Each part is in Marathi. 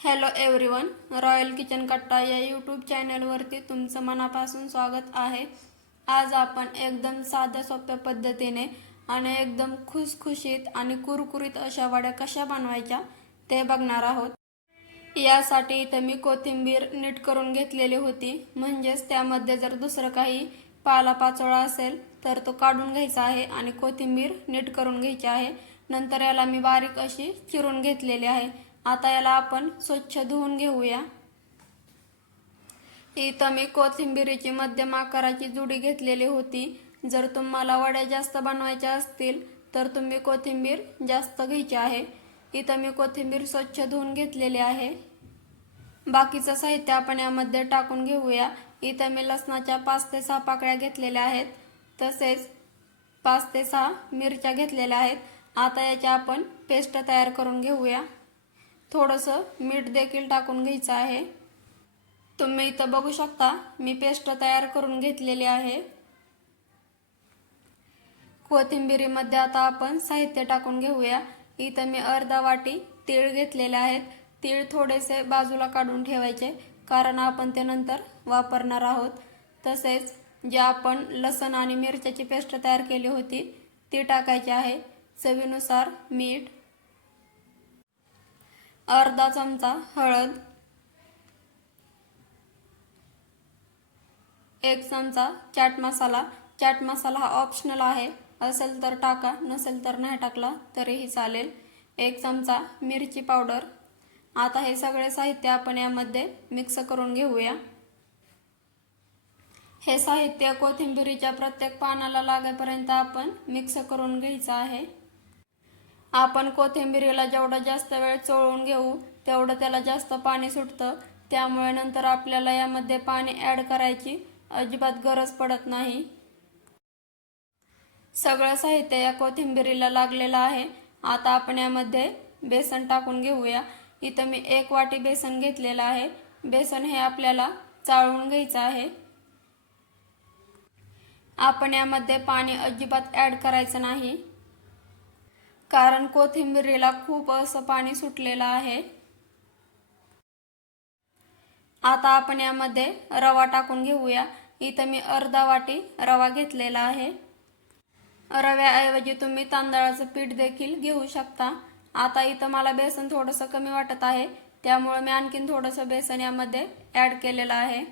हॅलो एव्हरीवन रॉयल किचन कट्टा या यूट्यूब चॅनलवरती तुमचं मनापासून स्वागत आहे. आज आपण एकदम साध्या सोप्या पद्धतीने आणि एकदम खुसखुशीत आणि कुरकुरीत अशा वड्या कशा बनवायच्या ते बघणार आहोत. यासाठी इथं मी कोथिंबीर नीट करून घेतलेली होती. म्हणजेच त्यामध्ये जर दुसरं काही पालापाचोळा असेल तर तो काढून घ्यायचा आहे आणि कोथिंबीर नीट करून घ्यायची आहे. नंतर याला मी बारीक अशी चिरून घेतलेली आहे. आता याला आपण स्वच्छ धुवून घेऊया. इथं मी कोथिंबिरीची मध्यम आकाराची जुडी घेतलेली होती. जर तुम्हाला वड्या जास्त बनवायच्या असतील तर तुम्ही कोथिंबीर जास्त घ्यायची आहे. इथं मी कोथिंबीर स्वच्छ धुवून घेतलेली आहे. बाकीचं साहित्य आपण यामध्ये टाकून घेऊया. इथं मी लसणाच्या पाच ते सहा पाकळ्या घेतलेल्या आहेत. तसेच पाच ते सहा मिरच्या घेतलेल्या आहेत. आता याची आपण पेस्ट तयार करून घेऊया. थोडंसं मीठ देखील टाकून घ्यायचं आहे. तुम्ही इथं बघू शकता मी पेस्ट तयार करून घेतलेली आहे. कोथिंबिरीमध्ये आता आपण साहित्य टाकून घेऊया. इथं मी अर्धा वाटी तीळ घेतलेले आहेत. तीळ थोडेसे बाजूला काढून ठेवायचे कारण आपण ते नंतर वापरणार आहोत. तसेच जे आपण लसण आणि मिरच्याची पेस्ट तयार केली होती ती टाकायची आहे. चवीनुसार मीठ अर्धा चमचा हळद एक चमचा चाट मसाला. चाट मसाला हा ऑप्शनल आहे. असेल तर टाका नसेल तर नाही टाकला तरीही चालेल. एक चमचा मिरची पावडर. आता हे सगळे साहित्य आपण यामध्ये मिक्स करून घेऊया. हे साहित्य कोथिंबिरीच्या प्रत्येक पानाला लागेपर्यंत आपण मिक्स करून घ्यायचं आहे. आपण कोथिंबिरीला जेवढा जास्त वेळ चोळून घेऊ तेवढं त्याला जास्त पाणी सुटतं. त्यामुळे नंतर आपल्याला यामध्ये पाणी ॲड करायची अजिबात गरज पडत नाही. सगळं साहित्य या कोथिंबिरीला लागलेलं आहे. आता आपण यामध्ये बेसन टाकून घेऊया. इथं मी एक वाटी बेसन घेतलेलं आहे. बेसन हे आपल्याला चाळून घ्यायचं आहे. आपण यामध्ये पाणी अजिबात ॲड करायचं नाही. कारण कोथिंबिरीला खूप असं पाणी सुटलेलं आहे. आता आपण यामध्ये रवा टाकून घेऊया. इथं मी अर्धा वाटी रवा घेतलेला आहे. रव्याऐवजी तुम्ही तांदळाचं पीठ देखील घेऊ शकता. आता इथं मला बेसन थोडंसं कमी वाटत आहे. त्यामुळे मी आणखीन थोडंसं बेसन यामध्ये ॲड केलेलं आहे.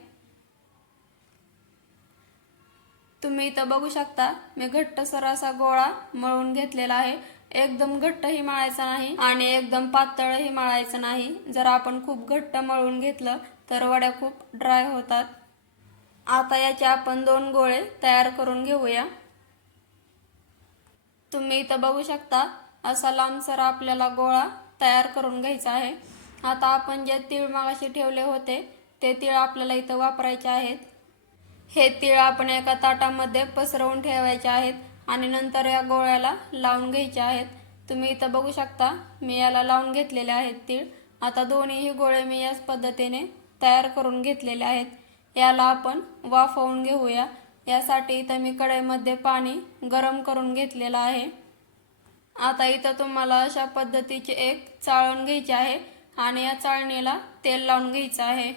तुम्ही इथं बघू शकता मी घट्टसर असा गोळा मळून घेतलेला आहे. एकदम घट्टही मळायचा नाही आणि एकदम पातळही मळायचं नाही. जर आपण खूप घट्ट मळून घेतलं तर वड्या खूप ड्राय होतात. आता याचे आपण दोन गोळे तयार करून घेऊया. तुम्ही इथं बघू शकता असा लांबसर आपल्याला गोळा तयार करून घ्यायचा आहे. आता आपण जे तीळ मागाशी ठेवले होते ते तीळ आपल्याला इथं वापरायचे आहेत. हे तीळ आपण एका ताटामध्ये पसरवून ठेवायचे आहेत. आणि नंतर या गोळ्याला लावून घ्यायचे आहेत. तुम्ही इथं बघू शकता मी याला लावून घेतलेले आहेत तीळ. आता दोन्हीही गोळे मी याच पद्धतीने तयार करून घेतलेले आहेत. याला आपण वाफवून घेऊया. यासाठी इथं मी कढईमध्ये पाणी गरम करून घेतलेलं आहे. आता इथं तुम्हाला अशा पद्धतीचे एक चाळण घ्यायची आहे आणि या चाळणीला तेल लावून घ्यायचं आहे.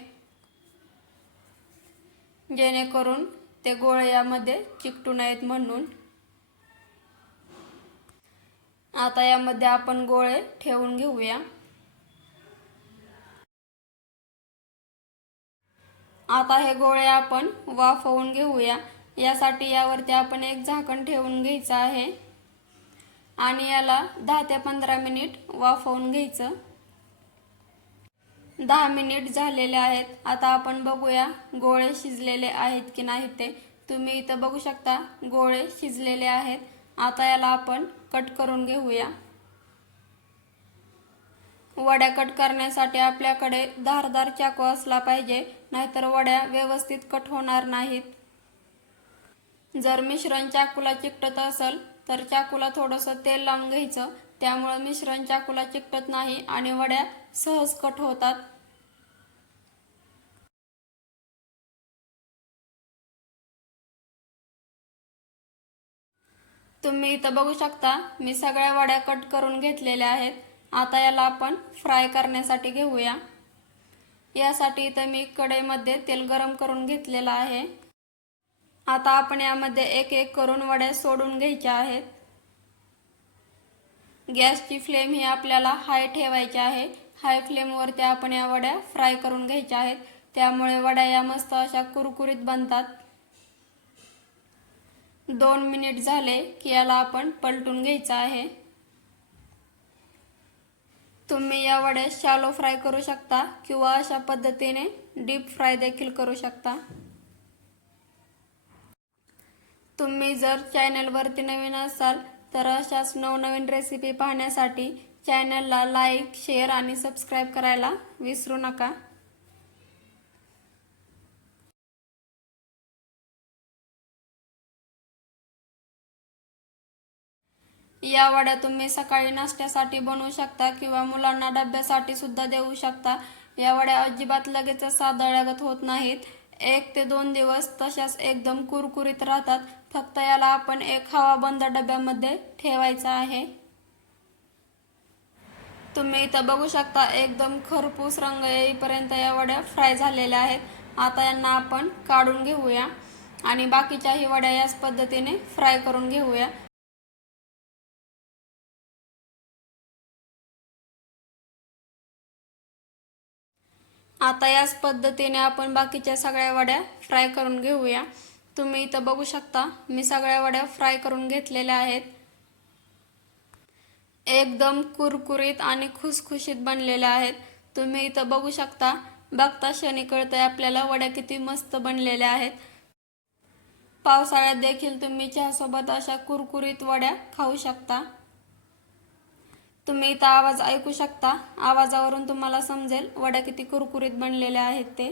जेणेकरून ते गोळे यामध्ये चिकटू नयेत म्हणून. आता यामध्ये आपण गोळे ठेवून घेऊया. आता हे गोळे आपण वाफवून घेऊया. यासाठी यावरती आपण एक झाकण ठेवून घ्यायचं आहे. आणि याला दहा ते पंधरा मिनिट वाफवून घ्यायचं. दहा मिनिट झालेले आहेत. आता आपण बघूया गोळे शिजलेले आहेत की नाही ते. तुम्ही इथं बघू शकता गोळे शिजलेले आहेत. आता याला आपण कट करून घेऊया. वड्या कट करण्यासाठी आपल्याकडे धारदार चाकू असला पाहिजे नाहीतर वड्या व्यवस्थित कट होणार नाहीत. जर मिश्रण चाकूला चिकटत असेल तर चाकूला थोडंसं तेल लावून घ्यायचं. त्यामुळे मिश्रण चाकूला चिकटत नाही आणि वड्या सहज कट होतात. तुम्ही इथं बघू शकता मी सगळ्या वड्या कट करून घेतलेल्या आहेत. आता याला आपण फ्राय करण्यासाठी घेऊया. यासाठी इथं मी कढईमध्ये तेल गरम करून घेतलेलं आहे. आता आपण यामध्ये एक एक करून वड्या सोडून घ्यायच्या आहेत. गॅसची फ्लेम ही आपल्याला हाय ठेवायची आहे. हाय फ्लेमवरती आपण या वड्या फ्राय करून घ्यायच्या आहेत. त्यामुळे वड्या या मस्त अशा कुरकुरीत बनतात. दोन मिनिट झाले की याला आपण पलटून घ्यायचं आहे. तुम्ही या वड्या शालो फ्राय करू शकता किंवा अशा पद्धतीने डीप फ्राय देखील करू शकता. तुम्ही जर चॅनलवरती नवीन असाल तर अशाच नवनवीन रेसिपी पाहण्यासाठी चॅनलला लाईक शेअर आणि सबस्क्राईब करायला विसरू नका. या वड्या तुम्ही सकाळी नाश्त्यासाठी बनवू शकता किंवा मुलांना डब्यासाठी सुद्धा देऊ शकता. या वड्या अजिबात लगेच सादळ्यागत होत नाहीत. एक ते दोन दिवस तशाच एकदम कुरकुरीत राहतात. फक्त याला आपण एक हवाबंद डब्यामध्ये ठेवायचा आहे. तुम्ही इथं बघू शकता एकदम खरपूस रंग येईपर्यंत या वड्या फ्राय झालेल्या आहेत. आता यांना आपण काढून घेऊया आणि बाकीच्याही वड्या याच पद्धतीने फ्राय करून घेऊया. आता याच पद्धतीने आपण बाकीच्या सगळ्या वड्या फ्राय करून घेऊया. तुम्ही इथं बघू शकता मी सगळ्या वड्या फ्राय करून घेतलेल्या आहेत. एकदम कुरकुरीत आणि खुसखुशीत बनलेल्या आहेत. तुम्ही इथं बघू शकता बघता क्षणी कळतंय आपल्याला वड्या किती मस्त बनलेल्या आहेत. पावसाळ्यात देखील तुम्ही चहासोबत अशा कुरकुरीत वड्या खाऊ शकता. तुम्ही इथं आवाज ऐकू शकता. आवाजावरून तुम्हाला समजेल वड्या किती कुरकुरीत बनलेल्या आहेत ते.